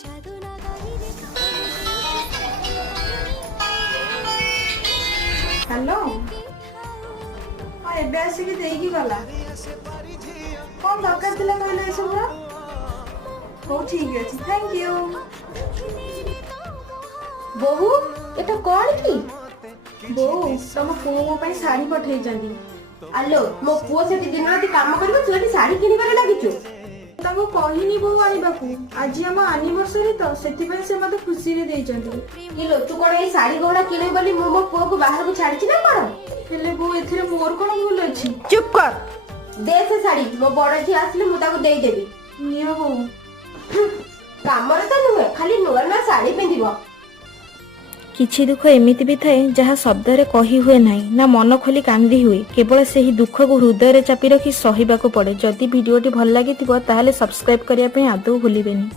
Hello हाँ एबे आसिक देगी गला कौन दरकार थिला कहले ए सब हो ठीक अछि थैंक यू बोहू एटा कौन की बो तम पुओ मो पई साड़ी पठेई जंदी आलो मो पुओ से दिन रात काम करबो तू एटी साड़ी किनिबारे लागिचो ताको कहिनी बो आनिबाकू आज हम एनिवर्सरी तो सेति पई से मते खुशी रे देई जंदी किलो तू कोन ए साड़ी गोड़ा किने बोली मो पुओ को बाहर को छाड़ी ना कोन हेले बो एथिरे मोर कोन भूल अछि चुप कर दे से साड़ी मो बड़ जी आसले मु ताको देई देबी नियो बो कामर तो नुहे खाली नुआ ना साड़ी पिंदिबो किछि दुख एमिति भी थाए जहाँ शब्दरे कही हुए नाही ना मन खोली कांदी हुए केवल ସେହି दुख को हृदय रे चापी रखी सहिबाको पड़े। जदि वीडियोटी भल लागिथिबो ताहाले सब्सक्राइब करिया पे आदौ भूलिबेनी।